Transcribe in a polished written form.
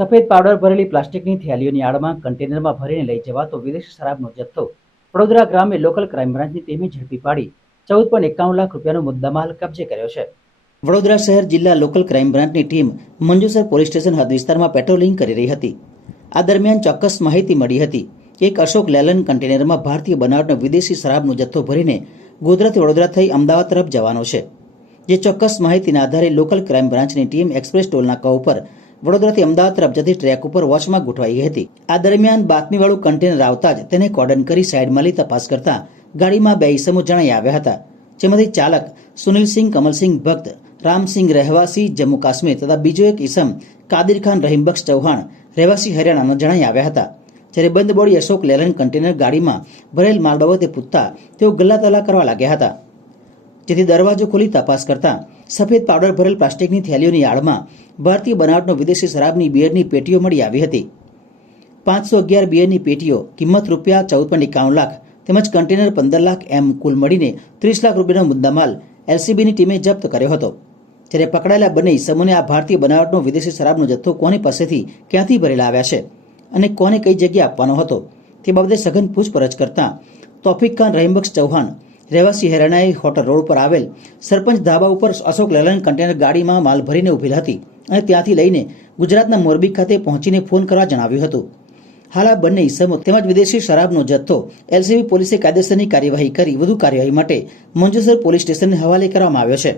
સફેદ પાવડર ભરેલી પ્લાસ્ટિકની થેલીઓની આડમાં કન્ટેનરમાં ભરીને લઈ જવાતો વિદેશી શરાબનો જથ્થો વડોદરા ગ્રામે લોકલ ક્રાઇમ બ્રાન્ચની ટીમે ઝડપી પાડી 14.51 લાખ રૂપિયાનો મુદ્દામાલ કબજે કર્યો છે। વડોદરા શહેર જિલ્લા લોકલ ક્રાઇમ બ્રાન્ચની ટીમ મંજુસર પોલીસ સ્ટેશન હદ વિસ્તારમાં પેટ્રોલિંગ કરી રહી હતી। આ દરમિયાન ચોક્કસ માહિતી મળી હતી કે એક અશોક લેલન કન્ટેનરમાં ભારતીય બનાવટનો વિદેશી શરાબનો જથ્થો ભરીને ગોધરાથી વડોદરા થઈ અમદાવાદ તરફ જવાનો છે। જે ચોક્કસ માહિતીના આધારે લોકલ ક્રાઇમ બ્રાન્ચની ટીમ એક્સપ્રેસ ટોલનાકા ઉપર વડોદરાથી અમદાવાદ તરફ જતી ટ્રેક ઉપર વોચમાં ગોઠવાઈ ગઈ હતી। આ દરમિયાન બાતમીવાળું કન્ટેનર આવતા જ તેને કોર્ડન કરી સાઈડમાં લઈ તપાસ કરતા ગાડીમાં 2 ઈસમો જણાઈ આવ્યા હતા, જેમાંથી ચાલક સુનિલસિંહ કમલસિંહ ભક્ત રામસિંહ રહેવાસી જમ્મુ કાશ્મીર તથા બીજો એક ઈસમ કાદિર ખાન રહીમબક્ષ ચૌહાણ રહેવાસી હરિયાણાનો જણાઈ આવ્યા હતા। જ્યારે બંધ બોડી અશોક લેલન કન્ટેનર ગાડીમાં ભરેલ માલ બાબતે પૂછતા તેઓ ગલ્લાતલ્લા કરવા લાગ્યા હતા, જેથી દરવાજો ખોલી તપાસ કરતા સફેદ પાવડર ભરેલ પ્લાસ્ટિકની થેલીઓની આડમાં ભારતીય બનાવટનો વિદેશી શરાબની બિયરની પેટીઓ મળી આવી હતી। 511 બિયરની પેટીઓ કિંમત રૂપિયા 14.51 લાખ તેમજ કન્ટેનર 15 લાખ એમ કુલ મળીને 30 લાખ રૂપિયાનો મુદ્દામાલ એલસીબીની ટીમે જપ્ત કર્યો હતો। જ્યારે પકડાયેલા બંને ઇસમોને આ ભારતીય બનાવટનો વિદેશી શરાબનો જથ્થો કોની પાસેથી ક્યાંથી ભરેલા આવ્યા છે અને કોને કઈ જગ્યાએ આપવાનો હતો તે બાબતે સઘન પૂછપરછ કરતા તોફિક ખાન રહીમબક્ષ ચૌહાણ રહેવાસી હરિયાણાએ હોટલ રોડ પર આવેલ સરપંચ ધાબા ઉપર અશોક લેલન કન્ટેનર ગાડીમાં માલ ભરીને ઉભેલ હતી અને ત્યાંથી લઈને ગુજરાતના મોરબી ખાતે પહોંચીને ફોન કરવા જણાવ્યું હતું। હાલ આ બંને ઇસમો તેમજ વિદેશી શરાબનો જથ્થો એલસીબી પોલીસે કાયદેસરની કાર્યવાહી કરી વધુ કાર્યવાહી માટે મંજુસર પોલીસ સ્ટેશનને હવાલે કરવામાં આવ્યો છે।